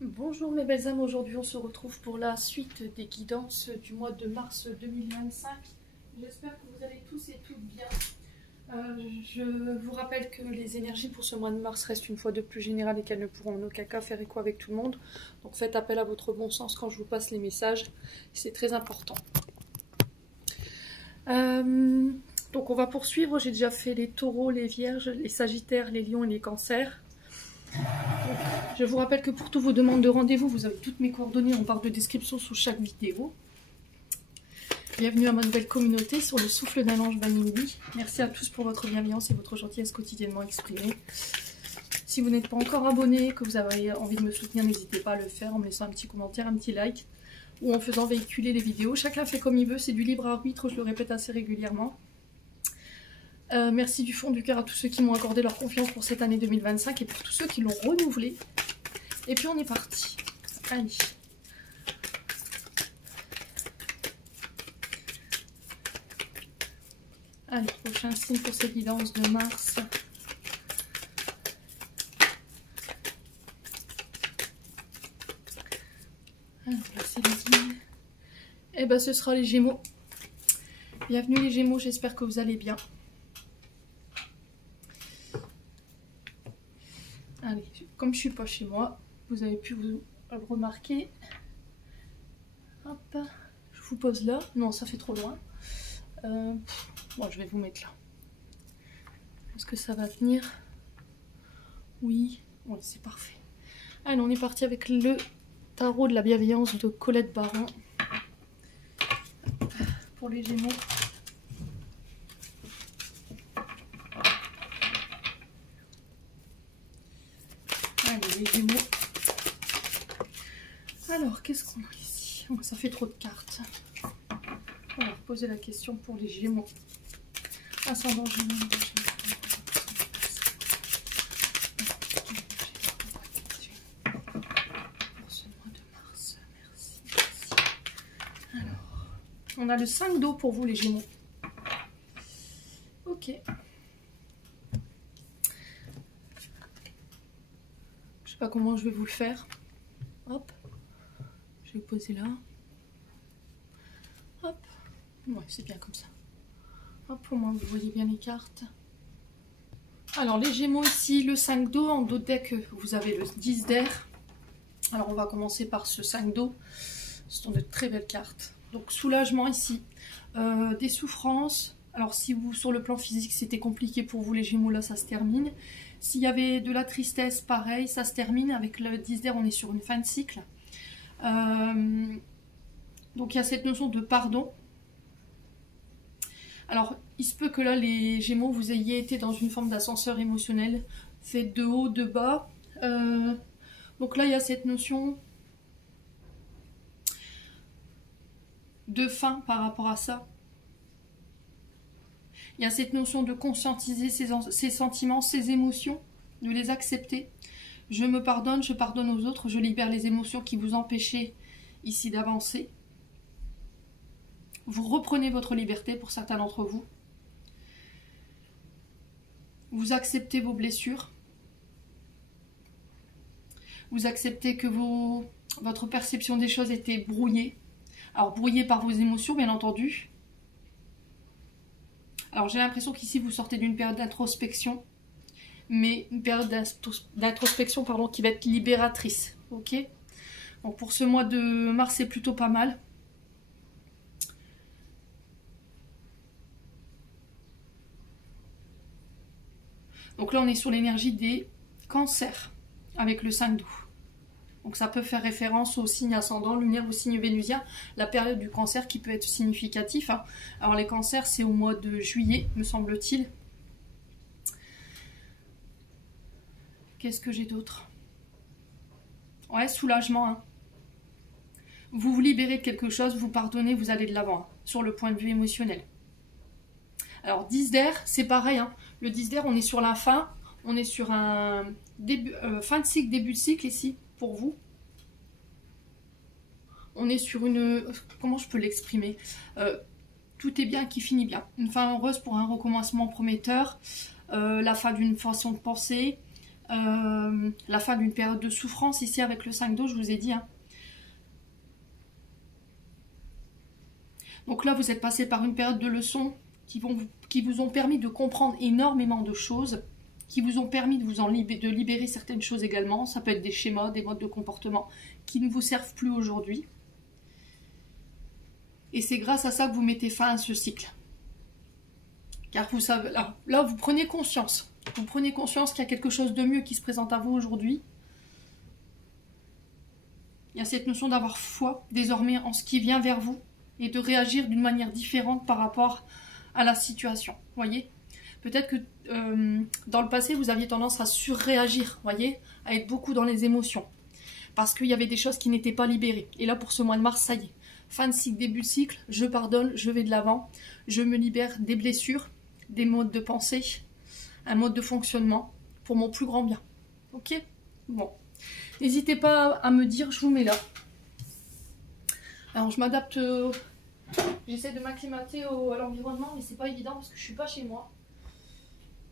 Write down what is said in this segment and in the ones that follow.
Bonjour mes belles âmes, aujourd'hui on se retrouve pour la suite des guidances du mois de mars 2025. J'espère que vous allez tous et toutes bien. Je vous rappelle que les énergies pour ce mois de mars restent une fois de plus générales et qu'elles ne pourront en aucun cas faire écho avec tout le monde. Donc faites appel à votre bon sens quand je vous passe les messages, c'est très important. Donc on va poursuivre, j'ai déjà fait les taureaux, les vierges, les sagittaires, les lions et les cancers. Je vous rappelle que pour toutes vos demandes de rendez-vous, vous avez toutes mes coordonnées en barre de description sous chaque vidéo. Bienvenue à ma nouvelle communauté sur le souffle d'un ange Vanille. Merci à tous pour votre bienveillance et votre gentillesse quotidiennement exprimée. Si vous n'êtes pas encore abonné, que vous avez envie de me soutenir, n'hésitez pas à le faire en me laissant un petit commentaire, un petit like ou en faisant véhiculer les vidéos. Chacun fait comme il veut, c'est du libre arbitre, je le répète assez régulièrement. Merci du fond du cœur à tous ceux qui m'ont accordé leur confiance pour cette année 2025 et pour tous ceux qui l'ont renouvelée. Et puis on est parti. Allez. Allez, prochain signe pour cette guidance de mars. Alors là, c'est les signes. Et ben ce sera les Gémeaux. Bienvenue les Gémeaux, j'espère que vous allez bien. Allez, comme je suis pas chez moi, vous avez pu vous le remarquer. Hop, je vous pose là. Non, ça fait trop loin. Bon, je vais vous mettre là. Est-ce que ça va venir? Oui, ouais, c'est parfait. Allez, on est parti avec le tarot de la bienveillance de Colette Baron. Pour les Gémeaux. Allez, les Gémeaux. Alors, qu'est-ce qu'on a ici? Oh, ça fait trop de cartes. On va poser la question pour les Gémeaux. Ascendant Gémeaux. Pour ce mois de mars, merci. Alors, on a le 5 d'eau pour vous les Gémeaux. Ok. Je sais pas comment je vais vous le faire. Hop. Je vais poser là. Hop. Ouais, c'est bien comme ça. Hop, au moins vous voyez bien les cartes. Alors les Gémeaux ici, le 5 d'eau. En dos de deck, vous avez le 10 d'air. Alors on va commencer par ce 5 d'eau. Ce sont de très belles cartes. Donc soulagement ici. Des souffrances. Alors si vous, sur le plan physique, c'était compliqué pour vous les Gémeaux, là ça se termine. S'il y avait de la tristesse, pareil, ça se termine. Avec le 10 d'air, on est sur une fin de cycle. Donc il y a cette notion de pardon. Alors il se peut que là les Gémeaux vous ayez été dans une forme d'ascenseur émotionnel, fait de haut, de bas. Donc là il y a cette notion de fin par rapport à ça. Il y a cette notion de conscientiser ses sentiments, ses émotions, de les accepter. Je me pardonne, je pardonne aux autres, je libère les émotions qui vous empêchaient ici d'avancer. Vous reprenez votre liberté pour certains d'entre vous. Vous acceptez vos blessures. Vous acceptez que votre perception des choses était brouillée. Alors brouillée par vos émotions, bien entendu. Alors j'ai l'impression qu'ici vous sortez d'une période d'introspection. Mais une période d'introspection qui va être libératrice. Ok? Donc pour ce mois de mars, c'est plutôt pas mal. Donc là, on est sur l'énergie des cancers, avec le 5 d'août. Donc ça peut faire référence au signe ascendant, lumière, au signe vénusien, la période du cancer qui peut être significatif. Hein. Alors les cancers, c'est au mois de juillet, me semble-t-il. Qu'est-ce que j'ai d'autre? Ouais, soulagement. Hein. Vous vous libérez de quelque chose, vous pardonnez, vous allez de l'avant, hein, sur le point de vue émotionnel. Alors 10 d'air, c'est pareil. Hein. Le 10 d'air, on est sur la fin. On est sur un début, fin de cycle, début de cycle ici, pour vous. On est sur une... Comment je peux l'exprimer? Tout est bien qui finit bien. Une fin heureuse pour un recommencement prometteur. La fin d'une façon de penser. la fin d'une période de souffrance ici avec le 5 d'eau, je vous ai dit. Hein. Donc là, vous êtes passé par une période de leçons qui vous ont permis de comprendre énormément de choses, qui vous ont permis de libérer certaines choses également. Ça peut être des schémas, des modes de comportement qui ne vous servent plus aujourd'hui. Et c'est grâce à ça que vous mettez fin à ce cycle. Car vous savez, là vous prenez conscience. Vous prenez conscience qu'il y a quelque chose de mieux qui se présente à vous aujourd'hui. Il y a cette notion d'avoir foi désormais en ce qui vient vers vous et de réagir d'une manière différente par rapport à la situation. Voyez ? Peut-être que dans le passé, vous aviez tendance à surréagir, voyez, à être beaucoup dans les émotions. Parce qu'il y avait des choses qui n'étaient pas libérées. Et là, pour ce mois de mars, ça y est. Fin de cycle, début de cycle, je pardonne, je vais de l'avant. Je me libère des blessures, des modes de pensée, un mode de fonctionnement pour mon plus grand bien. Ok ? Bon. N'hésitez pas à me dire, je vous mets là. Alors, je m'adapte... J'essaie de m'acclimater à l'environnement, mais c'est pas évident parce que je suis pas chez moi.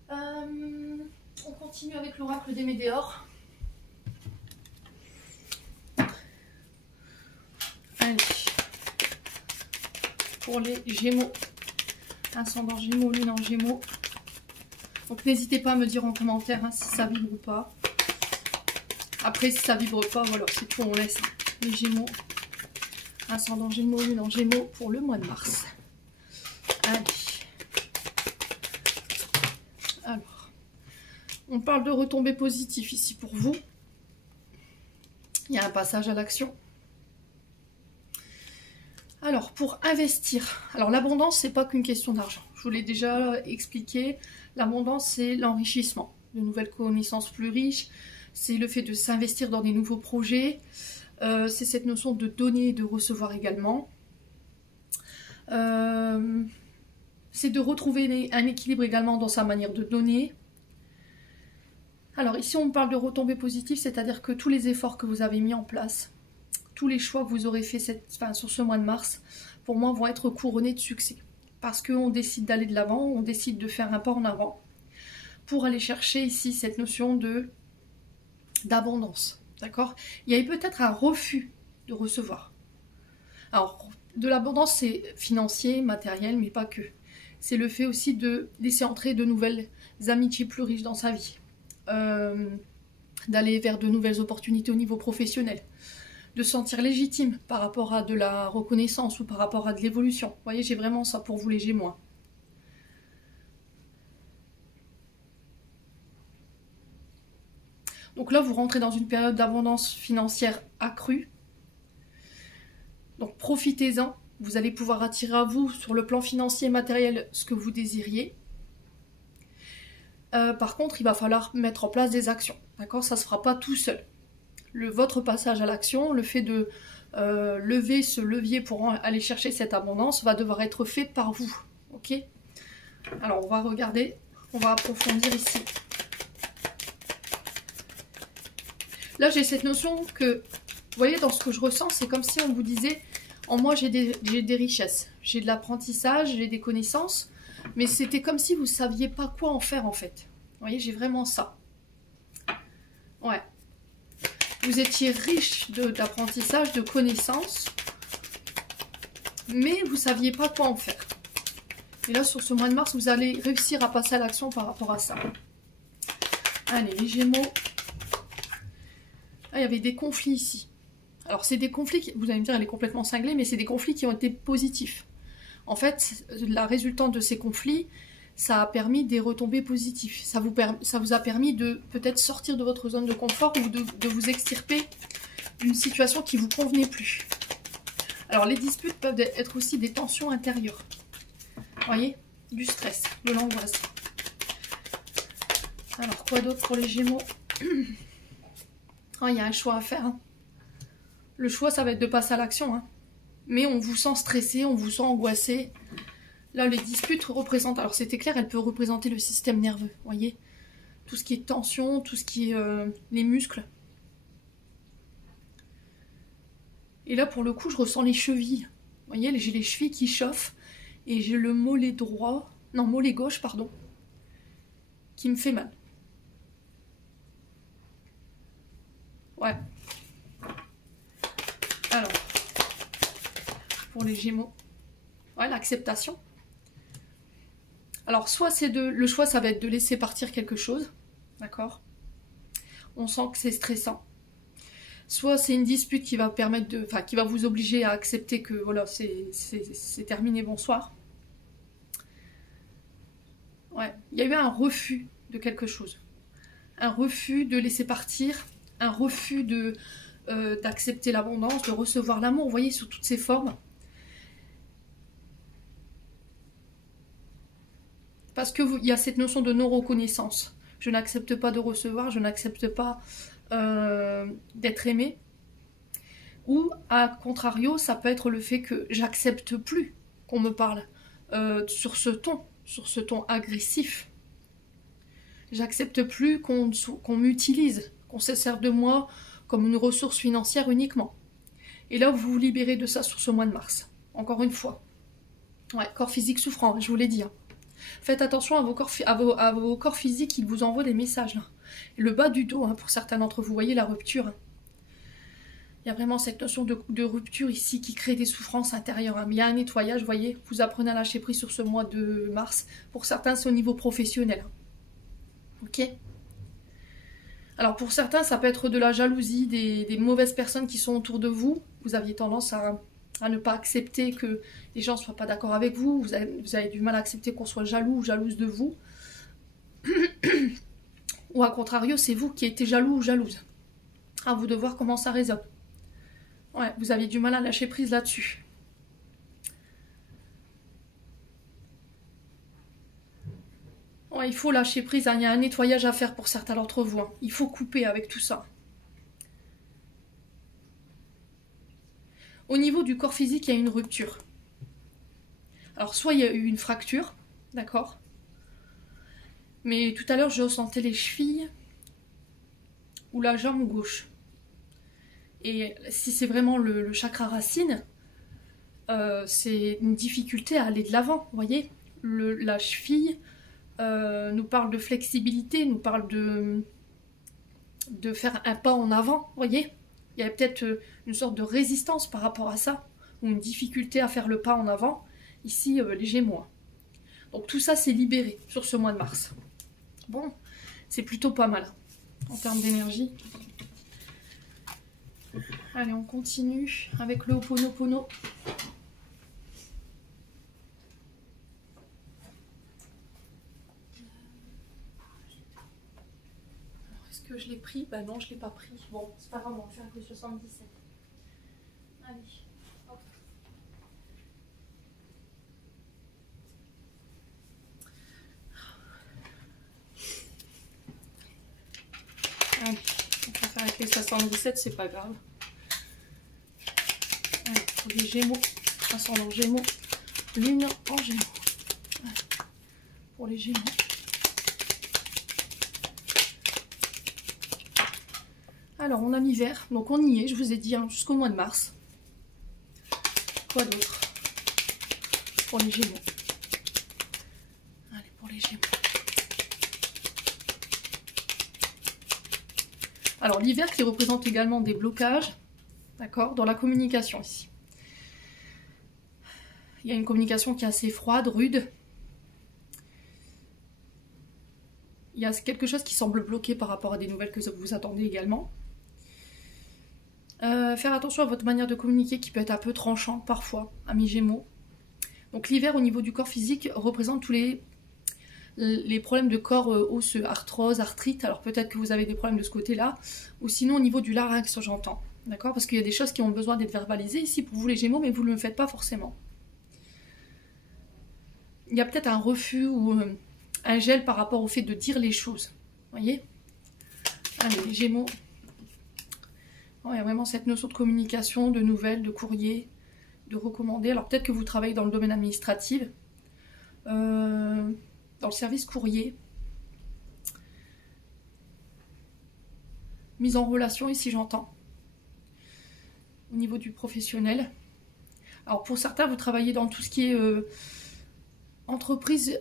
On continue avec l'oracle des Médéors. Allez. Pour les Gémeaux. Ascendant Gémeaux, Lune en Gémeaux. Donc n'hésitez pas à me dire en commentaire hein, si ça vibre ou pas. Après, si ça vibre pas, voilà, c'est tout, on laisse. Les Gémeaux. Ascendant Gémeaux, Lune en Gémeaux pour le mois de mars. Allez. Alors, on parle de retombées positives ici pour vous. Il y a un passage à l'action. Alors, pour investir, alors l'abondance, c'est pas qu'une question d'argent. Je vous l'ai déjà expliqué. L'abondance, c'est l'enrichissement, de nouvelles connaissances plus riches. C'est le fait de s'investir dans des nouveaux projets. C'est cette notion de donner et de recevoir également. C'est de retrouver un équilibre également dans sa manière de donner. Alors ici on parle de retombées positives, c'est-à-dire que tous les efforts que vous avez mis en place, tous les choix que vous aurez fait sur ce mois de mars, pour moi vont être couronnés de succès. Parce qu'on décide d'aller de l'avant, on décide de faire un pas en avant pour aller chercher ici cette notion d'abondance. D'accord ? Il y avait peut-être un refus de recevoir. Alors, de l'abondance, c'est financier, matériel, mais pas que. C'est le fait aussi de laisser entrer de nouvelles amitiés plus riches dans sa vie. D'aller vers de nouvelles opportunités au niveau professionnel. De se sentir légitime par rapport à de la reconnaissance ou par rapport à de l'évolution. Vous voyez, j'ai vraiment ça pour vous les Gémeaux. Donc là, vous rentrez dans une période d'abondance financière accrue. Donc profitez-en. Vous allez pouvoir attirer à vous, sur le plan financier et matériel, ce que vous désiriez. Par contre, il va falloir mettre en place des actions. D'accord ? Ça ne se fera pas tout seul. Votre passage à l'action, le fait de lever ce levier pour aller chercher cette abondance, va devoir être fait par vous. Ok ? Alors, on va regarder, on va approfondir ici. Là, j'ai cette notion que, vous voyez, dans ce que je ressens, c'est comme si on vous disait, en moi, j'ai des richesses, j'ai de l'apprentissage, j'ai des connaissances, mais c'était comme si vous ne saviez pas quoi en faire, en fait. Vous voyez, j'ai vraiment ça. Ouais. Vous étiez riche d'apprentissage, de connaissances, mais vous ne saviez pas quoi en faire. Et là, sur ce mois de mars, vous allez réussir à passer à l'action par rapport à ça. Allez, les Gémeaux. Ah, il y avait des conflits ici. Alors, c'est des conflits, vous allez me dire, elle est complètement cinglée, mais c'est des conflits qui ont été positifs. En fait, la résultante de ces conflits, ça a permis des retombées positives. Ça vous a permis de peut-être sortir de votre zone de confort ou de vous extirper d'une situation qui ne vous convenait plus. Alors, les disputes peuvent être aussi des tensions intérieures. Vous voyez ? Du stress, de l'angoisse. Alors, quoi d'autre pour les Gémeaux ? Oh, il y a un choix à faire. Hein. Le choix, ça va être de passer à l'action. Hein. Mais on vous sent stressé, on vous sent angoissé. Là, les disputes représentent... Alors, c'était clair, elles peuvent représenter le système nerveux. Vous voyez ? Tout ce qui est tension, tout ce qui est les muscles. Et là, pour le coup, je ressens les chevilles. Vous voyez, j'ai les chevilles qui chauffent. Et j'ai le mollet droit... Non, mollet gauche, pardon. Qui me fait mal. Ouais. Alors, pour les Gémeaux, ouais, l'acceptation. Alors, soit c'est le choix, ça va être de laisser partir quelque chose, d'accord? On sent que c'est stressant. Soit c'est une dispute qui va permettre de, enfin, qui va vous obliger à accepter que voilà, c'est terminé, bonsoir. Ouais, il y a eu un refus de quelque chose, un refus de laisser partir, un refus de d'accepter l'abondance, de recevoir l'amour. Vous voyez, sous toutes ses formes. Parce que il y a cette notion de non-reconnaissance. Je n'accepte pas de recevoir, je n'accepte pas d'être aimé. Ou, à contrario, ça peut être le fait que j'accepte plus qu'on me parle sur ce ton agressif. J'accepte plus qu'on m'utilise, qu'on se serve de moi comme une ressource financière uniquement. Et là, vous vous libérez de ça sur ce mois de mars. Encore une fois. Ouais, corps physique souffrant, je vous l'ai dit. Hein. Faites attention à vos corps physiques qui vous envoient des messages. Là. Le bas du dos, hein, pour certains d'entre vous, voyez la rupture. Hein. Il y a vraiment cette notion de rupture ici qui crée des souffrances intérieures. Hein. Mais il y a un nettoyage, vous voyez. Vous apprenez à lâcher prise sur ce mois de mars. Pour certains, c'est au niveau professionnel. Ok ? Alors pour certains, ça peut être de la jalousie, des mauvaises personnes qui sont autour de vous. Vous aviez tendance à ne pas accepter que les gens ne soient pas d'accord avec vous. Vous avez du mal à accepter qu'on soit jaloux ou jalouse de vous. Ou à contrario, c'est vous qui êtes jaloux ou jalouse. À vous de voir comment ça résonne. Ouais, vous aviez du mal à lâcher prise là-dessus. Ouais, il faut lâcher prise, hein. Il y a un nettoyage à faire pour certains d'entre vous. Hein. Il faut couper avec tout ça. Au niveau du corps physique, il y a une rupture. Alors, soit il y a eu une fracture, d'accord? Mais tout à l'heure, je ressentais les chevilles ou la jambe gauche. Et si c'est vraiment le chakra racine, c'est une difficulté à aller de l'avant, vous voyez? La cheville nous parle de flexibilité, nous parle de faire un pas en avant, vous voyez? Il y a peut-être une sorte de résistance par rapport à ça, ou une difficulté à faire le pas en avant, ici les Gémeaux. Donc tout ça c'est libéré sur ce mois de mars. Bon, c'est plutôt pas mal en termes d'énergie. Allez, on continue avec le Ho'oponopono. Que je l'ai pris, bah non je l'ai pas pris, bon c'est pas grave, on va faire que 77. Allez, hop. Allez, on va faire avec les 77, c'est pas grave. Allez, pour les Gémeaux, ascendant Gémeaux, lune en Gémeaux. Allez, pour les Gémeaux. Alors, on a mis vert, donc on y est, je vous ai dit, hein, jusqu'au mois de mars. Quoi d'autre pour les Gémeaux? Allez, pour les Gémeaux. Alors, l'hiver qui représente également des blocages, d'accord, dans la communication ici. Il y a une communication qui est assez froide, rude. Il y a quelque chose qui semble bloqué par rapport à des nouvelles que vous attendez également. Faire attention à votre manière de communiquer qui peut être un peu tranchant parfois, amis Gémeaux. Donc l'hiver au niveau du corps physique représente tous les problèmes de corps osseux, arthrose, arthrite. Alors peut-être que vous avez des problèmes de ce côté-là, ou sinon au niveau du larynx, j'entends. D'accord? Parce qu'il y a des choses qui ont besoin d'être verbalisées ici pour vous les Gémeaux, mais vous ne le faites pas forcément. Il y a peut-être un refus ou un gel par rapport au fait de dire les choses. Vous voyez? Allez, les Gémeaux. Il y a vraiment cette notion de communication, de nouvelles, de courrier, de recommander. Alors peut-être que vous travaillez dans le domaine administratif, dans le service courrier. Mise en relation ici j'entends. Au niveau du professionnel. Alors pour certains vous travaillez dans tout ce qui est entreprise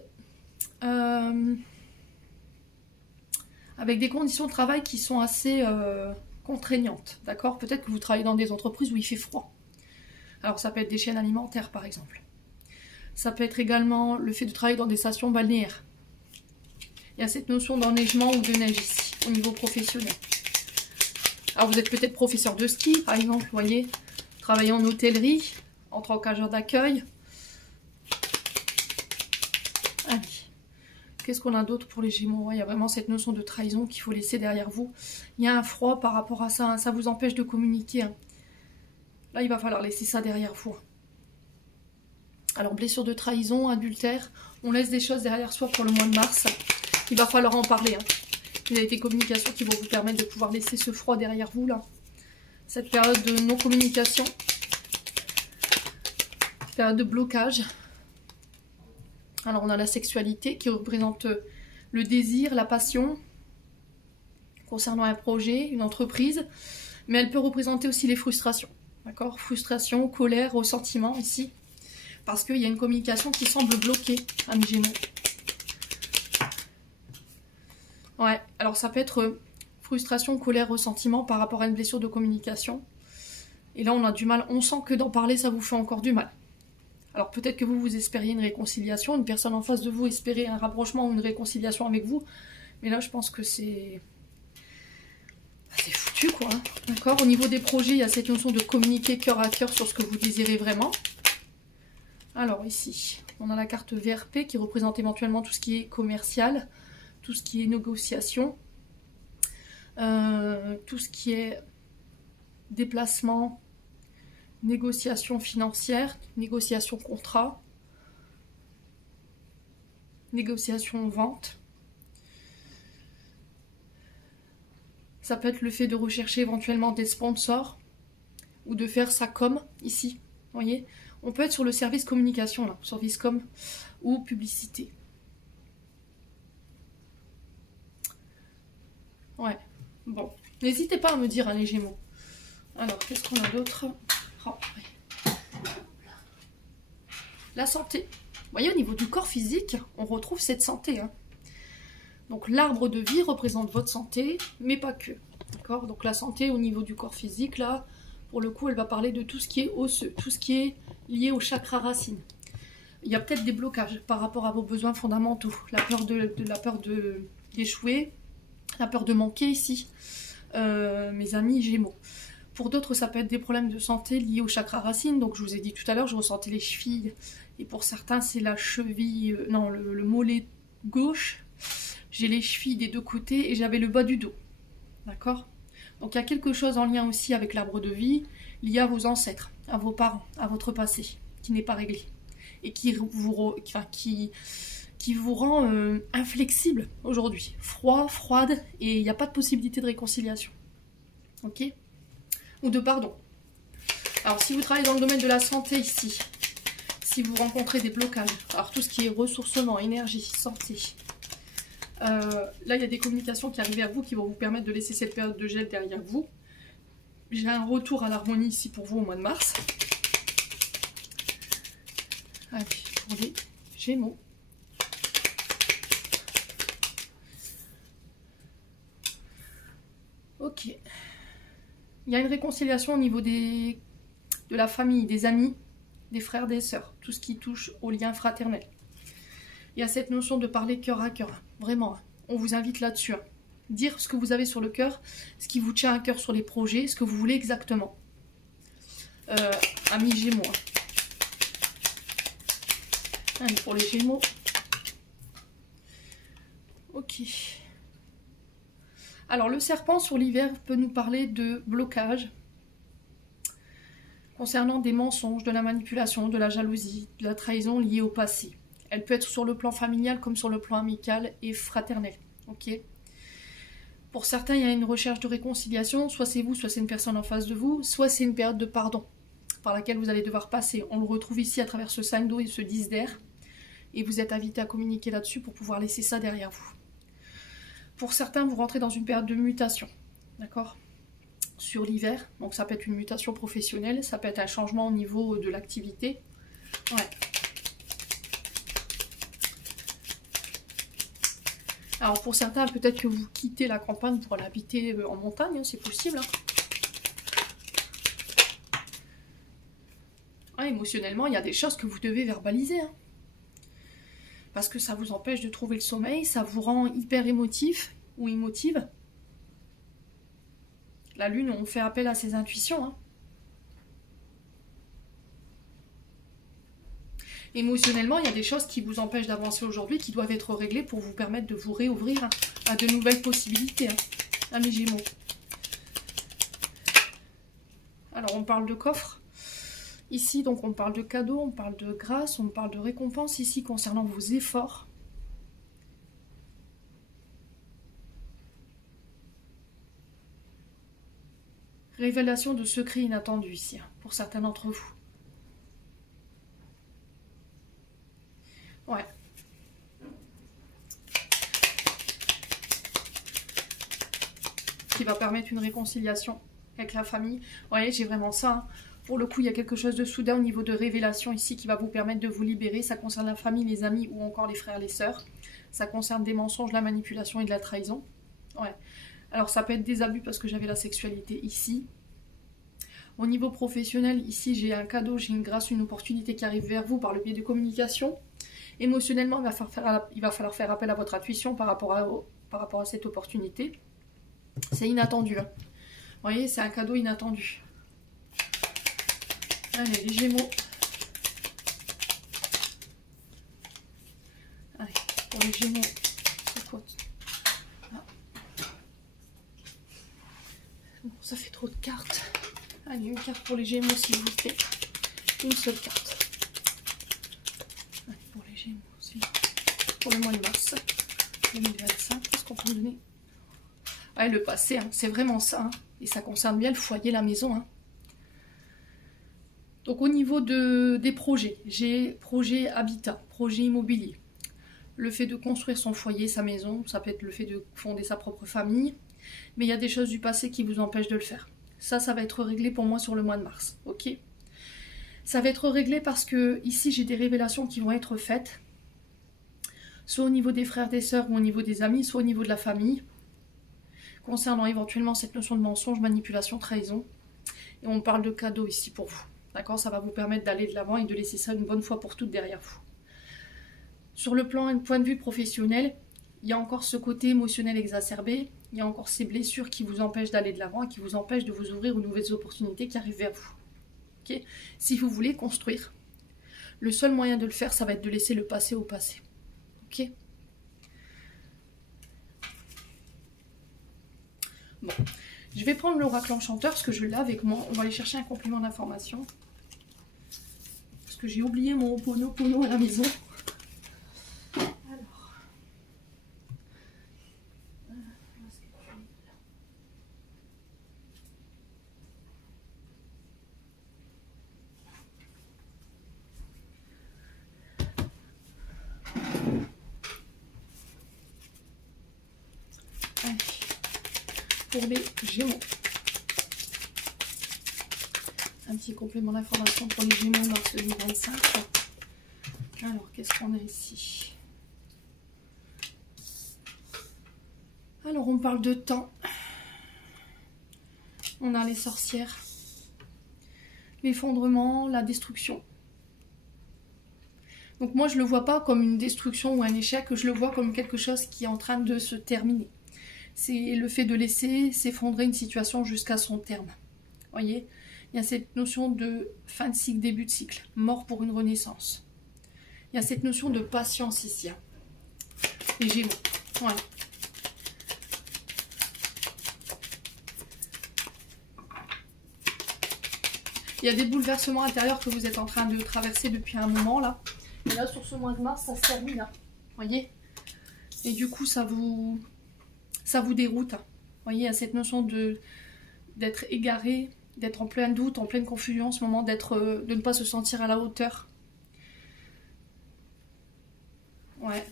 avec des conditions de travail qui sont assez contraignantes, d'accord? Peut-être que vous travaillez dans des entreprises où il fait froid. Alors ça peut être des chaînes alimentaires par exemple. Ça peut être également le fait de travailler dans des stations balnéaires. Il y a cette notion d'enneigement ou de neige ici, au niveau professionnel. Alors vous êtes peut-être professeur de ski, par exemple, vous voyez, travaillez en hôtellerie, en tant qu'agent d'accueil. Allez, qu'est-ce qu'on a d'autre pour les Gémeaux? Il y a vraiment cette notion de trahison qu'il faut laisser derrière vous. Il y a un froid par rapport à ça, hein. Ça vous empêche de communiquer, hein. Là, il va falloir laisser ça derrière vous. Alors, blessure de trahison, adultère, on laisse des choses derrière soi pour le mois de mars. Il va falloir en parler, hein. Il y a des communications qui vont vous permettre de pouvoir laisser ce froid derrière vous, là. Cette période de non-communication. Période de blocage. Alors, on a la sexualité qui représente le désir, la passion, concernant un projet, une entreprise. Mais elle peut représenter aussi les frustrations. D'accord? Frustration, colère, ressentiment, ici. Parce qu'il y a une communication qui semble bloquée, amis Gémeaux. Ouais, alors ça peut être frustration, colère, ressentiment par rapport à une blessure de communication. Et là, on a du mal, on sent que d'en parler, ça vous fait encore du mal. Alors peut-être que vous espériez une réconciliation, une personne en face de vous espérait un rapprochement ou une réconciliation avec vous. Mais là, je pense que c'est foutu, quoi. Hein. D'accord? Au niveau des projets, il y a cette notion de communiquer cœur à cœur sur ce que vous désirez vraiment. Alors ici, on a la carte VRP qui représente éventuellement tout ce qui est commercial, tout ce qui est négociation, tout ce qui est déplacement, négociation financière, négociation contrat, négociation vente. Ça peut être le fait de rechercher éventuellement des sponsors ou de faire sa com ici, vous voyez. On peut être sur le service communication, là, service com ou publicité. Ouais, bon. N'hésitez pas à me dire, hein, les Gémeaux. Alors, qu'est-ce qu'on a d'autre? Oh, ouais. La santé. Vous voyez, au niveau du corps physique, on retrouve cette santé. Hein. Donc, l'arbre de vie représente votre santé, mais pas que. D'accord? Donc, la santé au niveau du corps physique, là, pour le coup, elle va parler de tout ce qui est osseux, tout ce qui est lié au chakra racine. Il y a peut-être des blocages par rapport à vos besoins fondamentaux. La peur d'échouer, la peur de manquer ici, mes amis Gémeaux. Pour d'autres, ça peut être des problèmes de santé liés au chakra racine. Donc, je vous ai dit tout à l'heure, je ressentais les chevilles. Et pour certains, c'est la cheville, non, le mollet gauche. J'ai les chevilles des deux côtés et j'avais le bas du dos. D'accord? Donc, il y a quelque chose en lien aussi avec l'arbre de vie, lié à vos ancêtres, à vos parents, à votre passé, qui n'est pas réglé. Et qui vous rend inflexible aujourd'hui. Froid, froide, et il n'y a pas de possibilité de réconciliation. Ok? Ou de pardon. Alors, si vous travaillez dans le domaine de la santé ici, si vous rencontrez des blocages, alors tout ce qui est ressourcement, énergie, santé, là, il y a des communications qui arrivent vers vous qui vont vous permettre de laisser cette période de gel derrière vous. J'ai un retour à l'harmonie ici pour vous au mois de mars. Allez, pour les Gémeaux. Ok. Il y a une réconciliation au niveau de la famille, des amis, des frères, des sœurs. Tout ce qui touche au lien fraternel. Il y a cette notion de parler cœur à cœur. Vraiment, on vous invite là-dessus. Hein. Dire ce que vous avez sur le cœur, ce qui vous tient à cœur sur les projets, ce que vous voulez exactement. Amis Gémeaux. Hein. Allez, pour les Gémeaux. Ok. Alors, le serpent sur l'hiver peut nous parler de blocage concernant des mensonges, de la manipulation, de la jalousie, de la trahison liée au passé. Elle peut être sur le plan familial comme sur le plan amical et fraternel. Ok. Pour certains, il y a une recherche de réconciliation. Soit c'est vous, soit c'est une personne en face de vous, soit c'est une période de pardon par laquelle vous allez devoir passer. On le retrouve ici à travers ce 5 d'eau et ce 10 d'air. Et vous êtes invité à communiquer là-dessus pour pouvoir laisser ça derrière vous. Pour certains, vous rentrez dans une période de mutation. D'accord? Sur l'hiver. Donc ça peut être une mutation professionnelle. Ça peut être un changement au niveau de l'activité. Ouais. Alors pour certains, peut-être que vous quittez la campagne pour aller habiter en montagne, hein, c'est possible. Hein. Ah, émotionnellement, il y a des choses que vous devez verbaliser. Hein. Parce que ça vous empêche de trouver le sommeil, ça vous rend hyper émotif ou émotive. La lune, on fait appel à ses intuitions. Hein. Émotionnellement, il y a des choses qui vous empêchent d'avancer aujourd'hui, qui doivent être réglées pour vous permettre de vous réouvrir à de nouvelles possibilités. Hein. Ah, mes Gémeaux. Alors, on parle de coffre. Ici, donc, on parle de cadeaux, on parle de grâce, on parle de récompense ici concernant vos efforts. Révélation de secrets inattendus ici, hein, pour certains d'entre vous. Ouais. Qui va permettre une réconciliation avec la famille. Vous voyez, j'ai vraiment ça. Hein. Pour le coup, il y a quelque chose de soudain au niveau de révélation ici qui va vous permettre de vous libérer. Ça concerne la famille, les amis ou encore les frères, les sœurs. Ça concerne des mensonges, la manipulation et de la trahison. Ouais. Alors ça peut être des abus parce que j'avais la sexualité ici. Au niveau professionnel, ici j'ai un cadeau, j'ai une grâce, une opportunité qui arrive vers vous par le biais de communication. Émotionnellement, il va falloir faire appel à votre intuition par rapport à cette opportunité. C'est inattendu. Hein. Vous voyez, c'est un cadeau inattendu. Allez, les Gémeaux. Allez, pour les Gémeaux, c'est quoi? Ah. Bon, ça fait trop de cartes. Allez, une carte pour les Gémeaux, s'il vous plaît. Une seule carte. Allez, pour les Gémeaux, aussi. Pour le mois de mars 2025, qu'est-ce qu'on peut me donner? Ouais, le passé, hein, c'est vraiment ça. Hein. Et ça concerne bien le foyer, la maison. Hein. Donc au niveau des projets, j'ai projet habitat, projet immobilier. Le fait de construire son foyer, sa maison, ça peut être le fait de fonder sa propre famille. Mais il y a des choses du passé qui vous empêchent de le faire. Ça va être réglé pour moi sur le mois de mars. Ok. Ça va être réglé parce que ici j'ai des révélations qui vont être faites. Soit au niveau des frères, des sœurs ou au niveau des amis, soit au niveau de la famille. Concernant éventuellement cette notion de mensonge, manipulation, trahison. Et on parle de cadeaux ici pour vous. D'accord, ça va vous permettre d'aller de l'avant et de laisser ça une bonne fois pour toutes derrière vous. Sur le point de vue professionnel, il y a encore ce côté émotionnel exacerbé. Il y a encore ces blessures qui vous empêchent d'aller de l'avant et qui vous empêchent de vous ouvrir aux nouvelles opportunités qui arrivent vers vous. Okay, si vous voulez construire, le seul moyen de le faire, ça va être de laisser le passé au passé. Ok. Bon. Je vais prendre l'oracle enchanteur parce que je l'ai avec moi. On va aller chercher un complément d'information. Parce que j'ai oublié mon Ho'oponopono à la maison. Alors. Allez. Pour les Gémeaux. Un petit complément d'information pour les Gémeaux mars 2025. Alors, qu'est-ce qu'on a ici? Alors, on parle de temps. On a les sorcières. L'effondrement, la destruction. Donc moi, je ne le vois pas comme une destruction ou un échec, je le vois comme quelque chose qui est en train de se terminer. C'est le fait de laisser s'effondrer une situation jusqu'à son terme. Vous voyez, il y a cette notion de fin de cycle, début de cycle, mort pour une renaissance. Il y a cette notion de patience ici. Hein. Les Gémeaux. Voilà. Il y a des bouleversements intérieurs que vous êtes en train de traverser depuis un moment là. Et là, sur ce mois de mars, ça se termine. Hein. Vous voyez? Et du coup, ça vous déroute. Hein. Vous voyez, il y a cette notion d'être égaré, d'être en plein doute, en pleine confusion en ce moment, de ne pas se sentir à la hauteur. Ouais.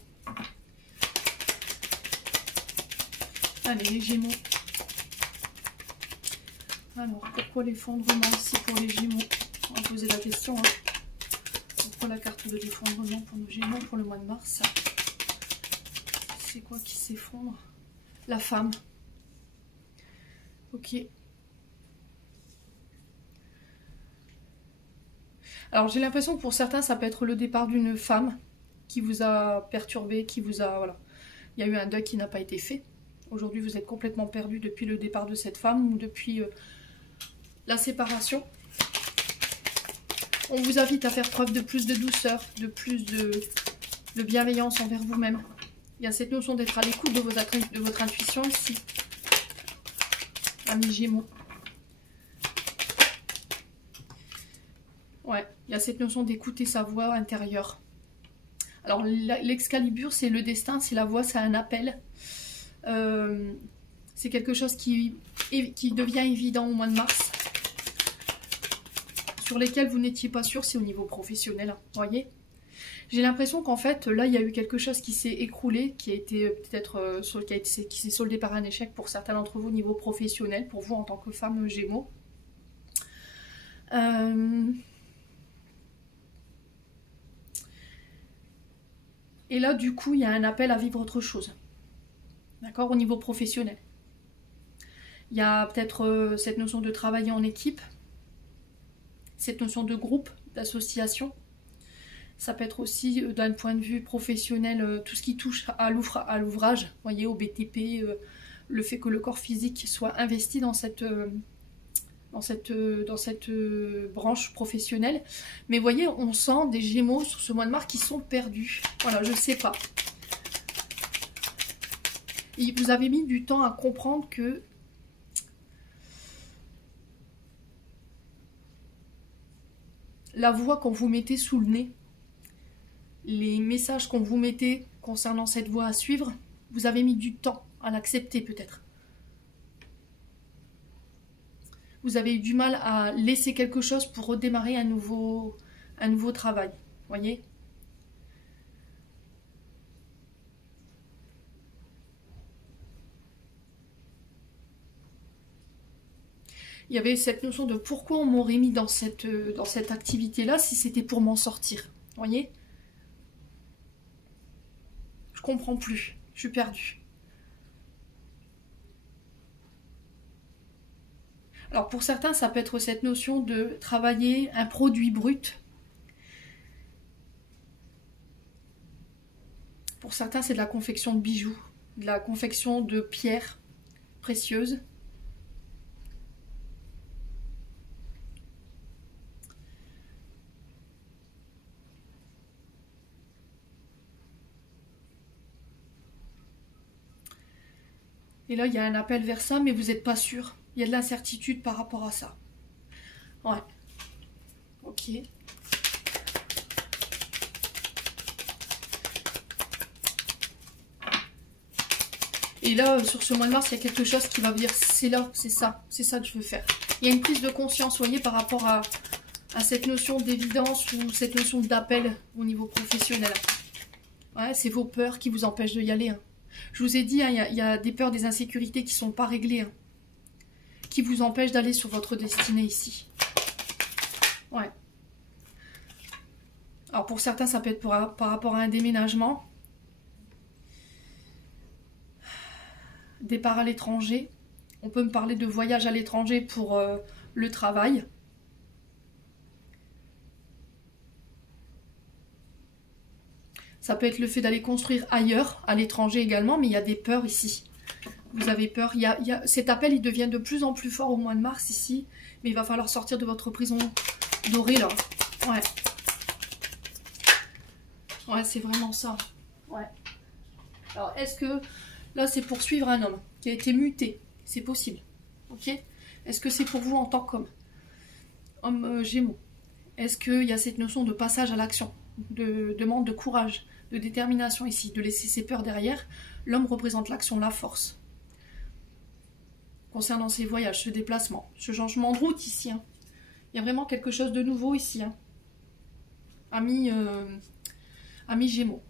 Allez, les Gémeaux. Alors, pourquoi l'effondrement ici pour les Gémeaux? On va poser la question. Hein. Pourquoi la carte de l'effondrement pour nos Gémeaux pour le mois de mars? c'est quoi qui s'effondre? La femme. Ok. Alors j'ai l'impression que pour certains, ça peut être le départ d'une femme qui vous a perturbé, qui vous a... Voilà. Il y a eu un deuil qui n'a pas été fait. Aujourd'hui, vous êtes complètement perdu depuis le départ de cette femme ou depuis la séparation. On vous invite à faire preuve de plus de douceur, de plus de bienveillance envers vous-même. Il y a cette notion d'être à l'écoute de votre intuition ici. Amis Gémeaux. Ouais, il y a cette notion d'écouter sa voix intérieure. Alors l'Excalibur, c'est le destin, c'est la voix, c'est un appel. C'est quelque chose qui devient évident au mois de mars. Sur lesquels vous n'étiez pas sûr, c'est au niveau professionnel. Vous voyez? J'ai l'impression qu'en fait, là, il y a eu quelque chose qui s'est écroulé, qui a été peut-être qui s'est soldé par un échec pour certains d'entre vous au niveau professionnel, pour vous en tant que femme Gémeaux. Et là, du coup, il y a un appel à vivre autre chose. D'accord? Au niveau professionnel. Il y a peut-être cette notion de travailler en équipe, cette notion de groupe, d'association. Ça peut être aussi, d'un point de vue professionnel, tout ce qui touche à l'ouvrage, vous voyez, au BTP, le fait que le corps physique soit investi dans cette branche professionnelle. Mais vous voyez, on sent des Gémeaux sur ce mois de mars qui sont perdus. Voilà, je ne sais pas. Et vous avez mis du temps à comprendre que la voix qu'on vous mettez sous le nez, les messages qu'on vous mettez concernant cette voie à suivre, vous avez mis du temps à l'accepter peut-être. Vous avez eu du mal à laisser quelque chose pour redémarrer un nouveau travail. Voyez? Il y avait cette notion de pourquoi on m'aurait mis dans cette activité-là si c'était pour m'en sortir. Voyez? Je comprends plus. Je suis perdue. Alors pour certains, ça peut être cette notion de travailler un produit brut. Pour certains, c'est de la confection de bijoux, de la confection de pierres précieuses. Et là, il y a un appel vers ça, mais vous n'êtes pas sûr. Il y a de l'incertitude par rapport à ça. Ouais. Ok. Et là, sur ce mois de mars, il y a quelque chose qui va vous dire, c'est là, c'est ça que je veux faire. Il y a une prise de conscience, vous voyez, par rapport à cette notion d'évidence ou cette notion d'appel au niveau professionnel. Ouais, c'est vos peurs qui vous empêchent de y aller. Hein. Je vous ai dit, hein, il y a des peurs, des insécurités qui ne sont pas réglées. Hein, qui vous empêchent d'aller sur votre destinée ici. Ouais. Alors pour certains, ça peut être par rapport à un déménagement. Départ à l'étranger. On peut me parler de voyage à l'étranger pour le travail. Ça peut être le fait d'aller construire ailleurs, à l'étranger également, mais il y a des peurs ici. Vous avez peur. Cet appel, il devient de plus en plus fort au mois de mars ici, mais il va falloir sortir de votre prison dorée là. Ouais. Ouais, c'est vraiment ça. Ouais. Alors, est-ce que là, c'est pour suivre un homme qui a été muté? C'est possible. Ok? Est-ce que c'est pour vous en tant qu'homme? Homme Gémeaux. Est-ce qu'il y a cette notion de passage à l'action, de demande de courage, de détermination ici, de laisser ses peurs derrière? L'homme représente l'action, la force. Concernant ces voyages, ce déplacement, ce changement de route ici. Hein. Il y a vraiment quelque chose de nouveau ici. Hein. Amis Gémeaux.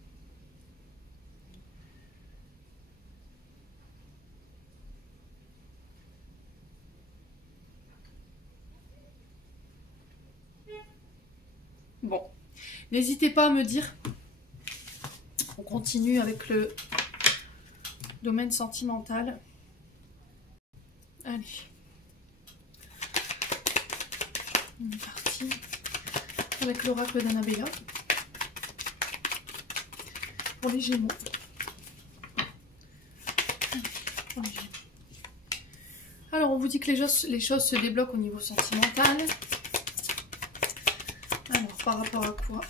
Bon, n'hésitez pas à me dire. On continue avec Domaine sentimental. Allez. On est parti. Avec l'oracle d'Annabella. Pour les Gémeaux. Pour les Gémeaux. Alors, on vous dit que les choses se débloquent au niveau sentimental. Alors, par rapport à quoi?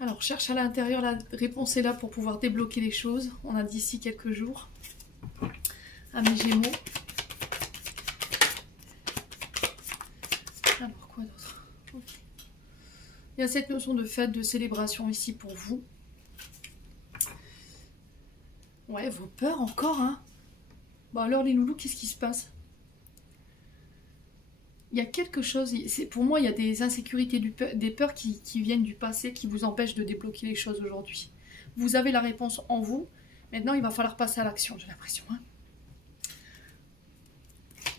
Alors, cherche à l'intérieur, la réponse est là pour pouvoir débloquer les choses. On a d'ici quelques jours. À mes Gémeaux. Alors, quoi d'autre? Okay. Il y a cette notion de fête, de célébration ici pour vous. Ouais, vos peurs encore, hein. Bon alors les loulous, qu'est-ce qui se passe? Il y a quelque chose, pour moi il y a des insécurités, des peurs qui viennent du passé, qui vous empêchent de débloquer les choses aujourd'hui. Vous avez la réponse en vous, maintenant il va falloir passer à l'action, j'ai l'impression. Hein.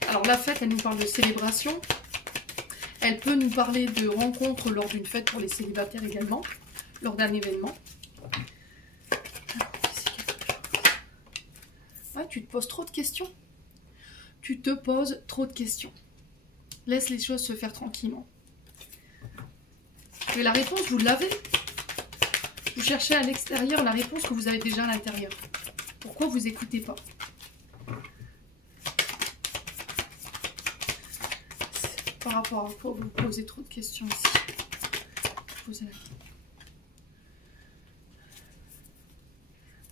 Alors la fête, elle nous parle de célébration, elle peut nous parler de rencontres lors d'une fête pour les célibataires également, lors d'un événement. Ouais, tu te poses trop de questions. Tu te poses trop de questions. Laisse les choses se faire tranquillement. Et la réponse, vous l'avez. Vous cherchez à l'extérieur la réponse que vous avez déjà à l'intérieur. Pourquoi vous n'écoutez pas? Par rapport à quoi vous posez trop de questions ici? Posez-la.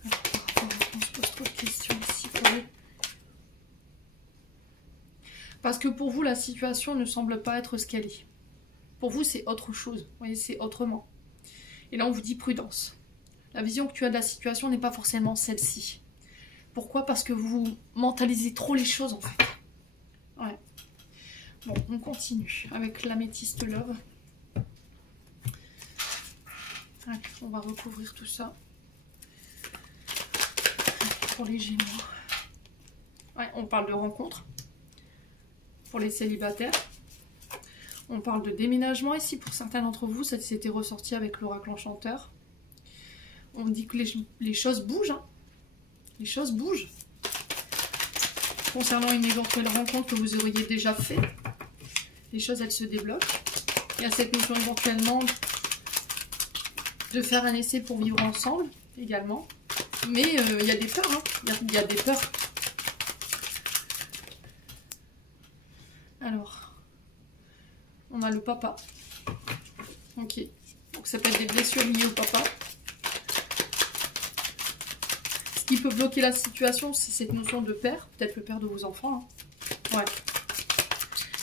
Alors, par rapport à quoi on se pose trop de questions ici pour eux? Parce que pour vous, la situation ne semble pas être ce qu'elle est. Pour vous, c'est autre chose. Vous voyez, c'est autrement. Et là, on vous dit prudence. La vision que tu as de la situation n'est pas forcément celle-ci. Pourquoi? Parce que vous mentalisez trop les choses, en fait. Ouais. Bon, on continue avec l'améthyste love. Allez, on va recouvrir tout ça. Pour les Gémeaux. Ouais, on parle de rencontre. Pour les célibataires. On parle de déménagement ici pour certains d'entre vous. Ça s'était ressorti avec l'oracle enchanteur. On dit que les choses bougent. Hein. Les choses bougent. Concernant une éventuelle rencontre que vous auriez déjà fait, les choses, elles se débloquent. Il y a cette notion éventuellement de faire un essai pour vivre ensemble également. Mais il y a des peurs. Hein. Il y a des peurs. Alors, on a le papa. Ok. Donc ça peut être des blessures liées au papa. Ce qui peut bloquer la situation, c'est cette notion de père. Peut-être le père de vos enfants. Hein. Ouais.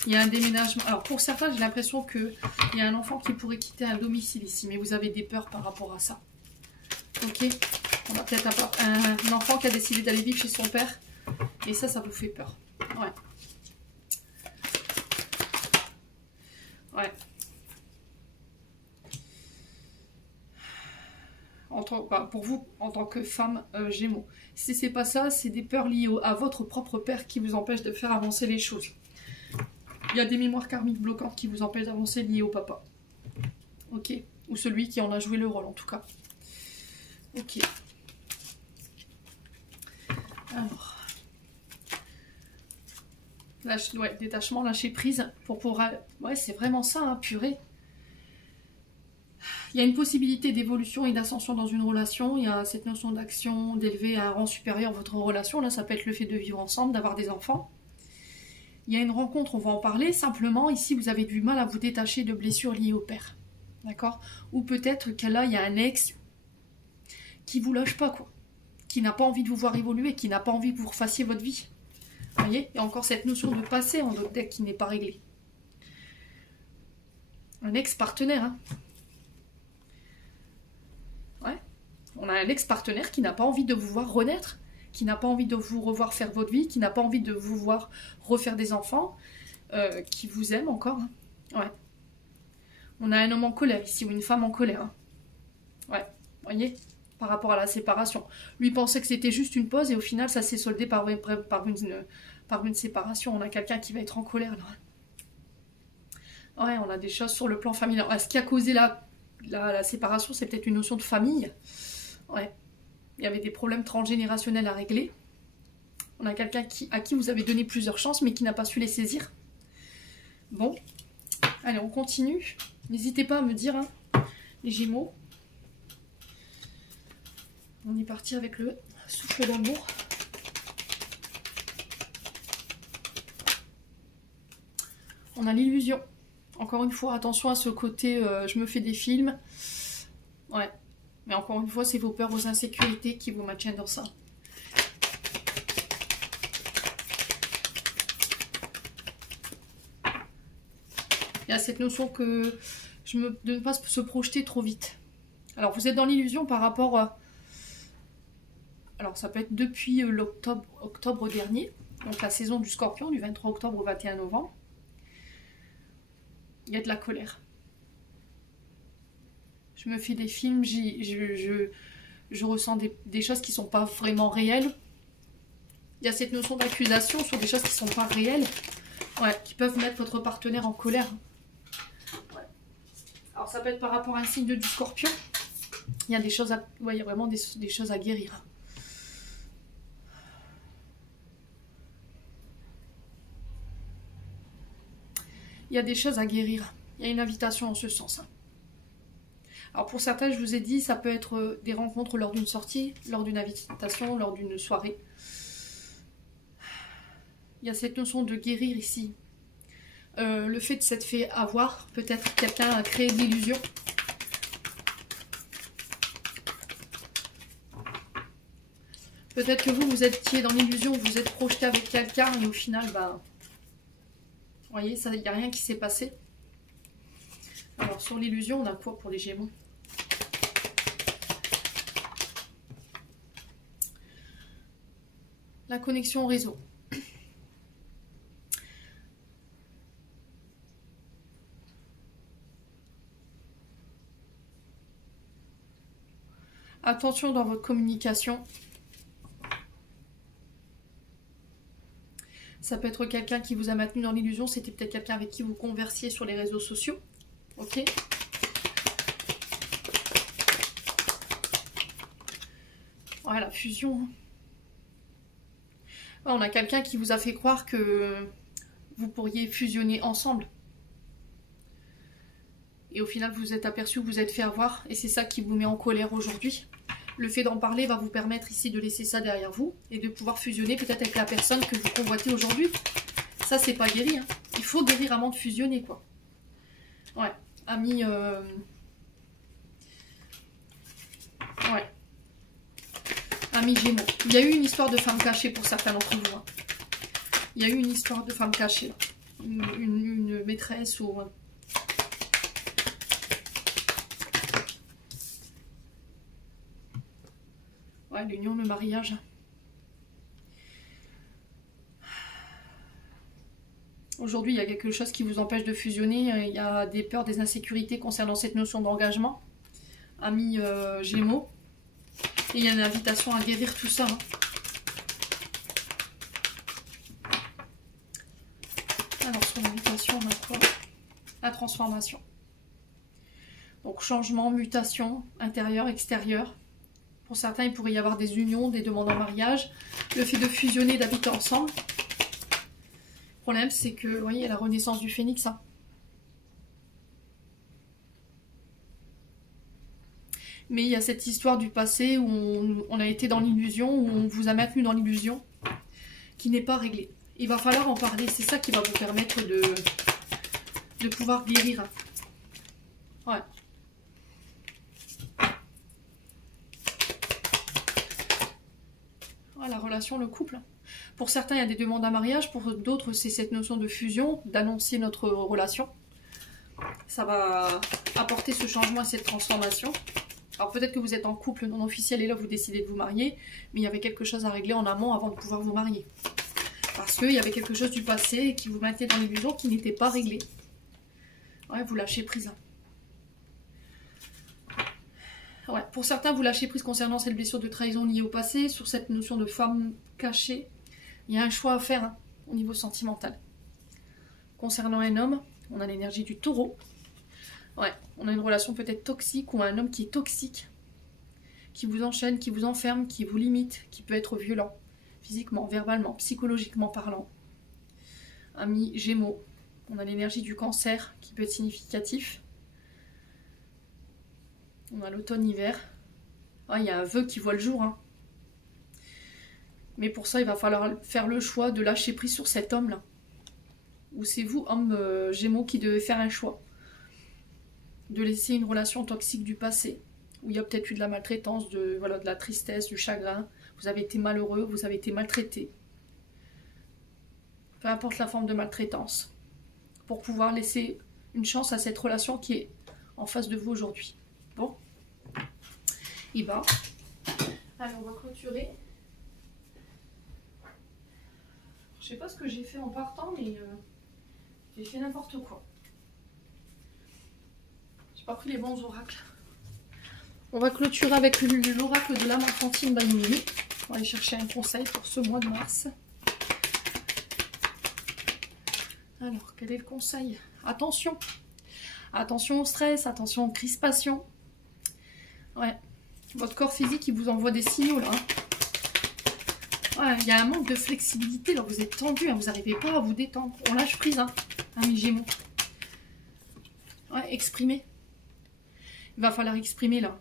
Il y a un déménagement. Alors pour certains, j'ai l'impression qu'il y a un enfant qui pourrait quitter un domicile ici. Mais vous avez des peurs par rapport à ça. Ok. On a peut-être un enfant qui a décidé d'aller vivre chez son père. Et ça vous fait peur. Ouais. Ouais. Pour vous, en tant que femme Gémeaux. Si c'est pas ça, c'est des peurs liées à votre propre père qui vous empêchent de faire avancer les choses. Il y a des mémoires karmiques bloquantes qui vous empêchent d'avancer liées au papa. Ok. Ou celui qui en a joué le rôle, en tout cas. Ok. Alors. Ouais, détachement, lâcher prise pour pouvoir... Ouais, c'est vraiment ça, hein, purée. Il y a une possibilité d'évolution et d'ascension dans une relation. Il y a cette notion d'action, d'élever à un rang supérieur votre relation. Là, ça peut être le fait de vivre ensemble, d'avoir des enfants. Il y a une rencontre, on va en parler. Simplement, ici, vous avez du mal à vous détacher de blessures liées au père. D'accord? Ou peut-être que là, il y a un ex qui vous lâche pas, quoi. Qui n'a pas envie de vous voir évoluer, qui n'a pas envie que vous refassiez votre vie. Vous voyez? Il y a encore cette notion de passé en votre deck qui n'est pas réglée. Un ex-partenaire, hein. Ouais. On a un ex-partenaire qui n'a pas envie de vous voir renaître, qui n'a pas envie de vous revoir faire votre vie, qui n'a pas envie de vous voir refaire des enfants, qui vous aime encore. Hein. Ouais. On a un homme en colère ici, ou une femme en colère. Hein. Ouais, vous voyez, par rapport à la séparation. Lui pensait que c'était juste une pause, et au final, ça s'est soldé par une séparation. On a quelqu'un qui va être en colère, là. Ouais, on a des choses sur le plan familial. Ce qui a causé la la séparation, c'est peut-être une notion de famille. Ouais. Il y avait des problèmes transgénérationnels à régler. On a quelqu'un à qui vous avez donné plusieurs chances, mais qui n'a pas su les saisir. Bon. Allez, on continue. N'hésitez pas à me dire, hein, les Gémeaux. On est parti avec le souffle d'amour. On a l'illusion. Encore une fois, attention à ce côté, je me fais des films. Ouais. Mais encore une fois, c'est vos peurs, vos insécurités qui vous maintiennent dans ça. Il y a cette notion de ne pas se projeter trop vite. Alors, vous êtes dans l'illusion par rapport à... Alors, ça peut être depuis octobre dernier, donc la saison du Scorpion, du 23 octobre au 21 novembre. Il y a de la colère. Je me fais des films, je ressens des choses qui ne sont pas vraiment réelles. Il y a cette notion d'accusation sur des choses qui ne sont pas réelles, ouais, qui peuvent mettre votre partenaire en colère. Ouais. Alors ça peut être par rapport à un signe du Scorpion. Il y a des choses il y a vraiment des choses à guérir. Il y a des choses à guérir. Il y a une invitation en ce sens. Alors pour certains, je vous ai dit, ça peut être des rencontres lors d'une sortie, lors d'une invitation, lors d'une soirée. Il y a cette notion de guérir ici. Le fait de s'être fait avoir, peut-être quelqu'un a créé de l'illusion. Peut-être que vous étiez dans l'illusion, vous êtes projeté avec quelqu'un et au final, bah, vous voyez, il n'y a rien qui s'est passé. Alors sur l'illusion, on a quoi pour les Gémeaux? La connexion au réseau. Attention dans votre communication. Ça peut être quelqu'un qui vous a maintenu dans l'illusion. C'était peut-être quelqu'un avec qui vous conversiez sur les réseaux sociaux. Ok. Voilà, fusion. On a quelqu'un qui vous a fait croire que vous pourriez fusionner ensemble. Et au final, vous vous êtes aperçu que vous êtes fait avoir. Et c'est ça qui vous met en colère aujourd'hui. Le fait d'en parler va vous permettre ici de laisser ça derrière vous. Et de pouvoir fusionner peut-être avec la personne que vous convoitez aujourd'hui. Ça, c'est pas guéri. Hein. Il faut guérir avant de fusionner, quoi. Ouais. Ami... Ouais. Ami Gémeaux. Il y a eu une histoire de femme cachée pour certains d'entre vous. Hein. Il y a eu une histoire de femme cachée. Une maîtresse ou... Ouais, l'union, le mariage. Aujourd'hui, il y a quelque chose qui vous empêche de fusionner. Il y a des peurs, des insécurités concernant cette notion d'engagement. Ami Gémeaux. Et il y a une invitation à guérir tout ça. Hein. Alors, sur l'invitation, on a quoi? La transformation. Donc, changement, mutation, intérieur, extérieur. Pour certains, il pourrait y avoir des unions, des demandes en mariage. Le fait de fusionner, d'habiter ensemble. Le problème, c'est que, vous voyez, il y a la renaissance du phénix. Hein. Mais il y a cette histoire du passé où on a été dans l'illusion, où on vous a maintenu dans l'illusion, qui n'est pas réglée. Il va falloir en parler, c'est ça qui va vous permettre de pouvoir guérir. Ouais. Ouais, la relation, le couple. Pour certains, il y a des demandes à mariage, pour d'autres, c'est cette notion de fusion, d'annoncer notre relation. Ça va apporter ce changement et cette transformation. Alors peut-être que vous êtes en couple non officiel et là vous décidez de vous marier, mais il y avait quelque chose à régler en amont avant de pouvoir vous marier. Parce qu'il y avait quelque chose du passé qui vous maintenait dans l'illusion qui n'était pas réglé. Ouais, vous lâchez prise. Ouais, pour certains, vous lâchez prise concernant cette blessure de trahison liée au passé, sur cette notion de femme cachée. Il y a un choix à faire hein, au niveau sentimental. Concernant un homme, on a l'énergie du taureau. Ouais, on a une relation peut-être toxique ou un homme qui est toxique, qui vous enchaîne, qui vous enferme, qui vous limite, qui peut être violent, physiquement, verbalement, psychologiquement parlant. Amis Gémeaux, on a l'énergie du Cancer qui peut être significatif. On a l'automne-hiver. Ah, il y a un vœu qui voit le jour. Hein. Mais pour ça, il va falloir faire le choix de lâcher prise sur cet homme-là. Ou c'est vous, homme Gémeaux, qui devez faire un choix. De laisser une relation toxique du passé. Où il y a peut-être eu de la maltraitance, de la tristesse, du chagrin. Vous avez été malheureux, vous avez été maltraité. Peu importe la forme de maltraitance. Pour pouvoir laisser une chance à cette relation qui est en face de vous aujourd'hui. Bon. Il va. Allez, on va clôturer. Je sais pas ce que j'ai fait en partant, mais j'ai fait n'importe quoi. J'ai pas pris les bons oracles. On va clôturer avec l'oracle de l'âme enfantine by Émilie. On va aller chercher un conseil pour ce mois de mars. Alors, quel est le conseil? Attention. Attention au stress, attention aux crispations. Ouais. Votre corps physique, il vous envoie des signaux là. Ouais, il y a un manque de flexibilité, là, vous êtes tendu, hein, vous n'arrivez pas à vous détendre. On lâche prise, hein, amis Gémeaux. Ouais, exprimez. Il va falloir exprimer, là.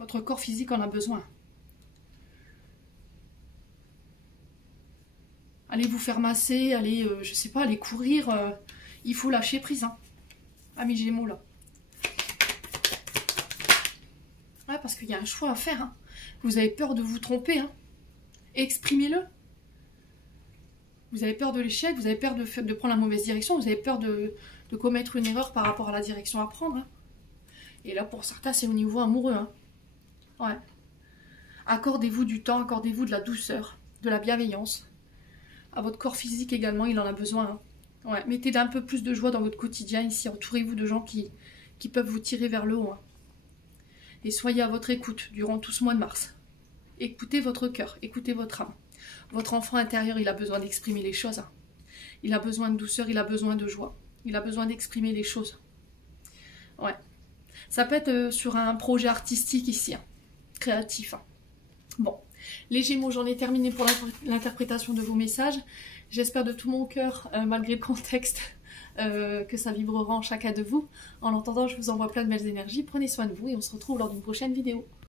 Votre corps physique en a besoin. Allez vous faire masser, allez, je sais pas, allez courir. Il faut lâcher prise, hein, amis Gémeaux, là. Ouais, parce qu'il y a un choix à faire, hein. Vous avez peur de vous tromper, hein. Exprimez-le. Vous avez peur de l'échec, vous avez peur de prendre la mauvaise direction, vous avez peur de commettre une erreur par rapport à la direction à prendre. Hein. Et là, pour certains, c'est au niveau amoureux. Hein. Ouais. Accordez-vous du temps, accordez-vous de la douceur, de la bienveillance. À votre corps physique également, il en a besoin. Hein. Ouais. Mettez un peu plus de joie dans votre quotidien ici. Entourez-vous de gens qui peuvent vous tirer vers le haut. Hein. Et soyez à votre écoute durant tout ce mois de mars. Écoutez votre cœur, écoutez votre âme. Votre enfant intérieur, il a besoin d'exprimer les choses. Hein. Il a besoin de douceur, il a besoin de joie. Il a besoin d'exprimer les choses. Ouais. Ça peut être sur un projet artistique ici, hein. Créatif. Hein. Bon. Les Gémeaux, j'en ai terminé pour l'interprétation de vos messages. J'espère de tout mon cœur, malgré le contexte, que ça vibrera en chacun de vous. En attendant, je vous envoie plein de belles énergies. Prenez soin de vous et on se retrouve lors d'une prochaine vidéo.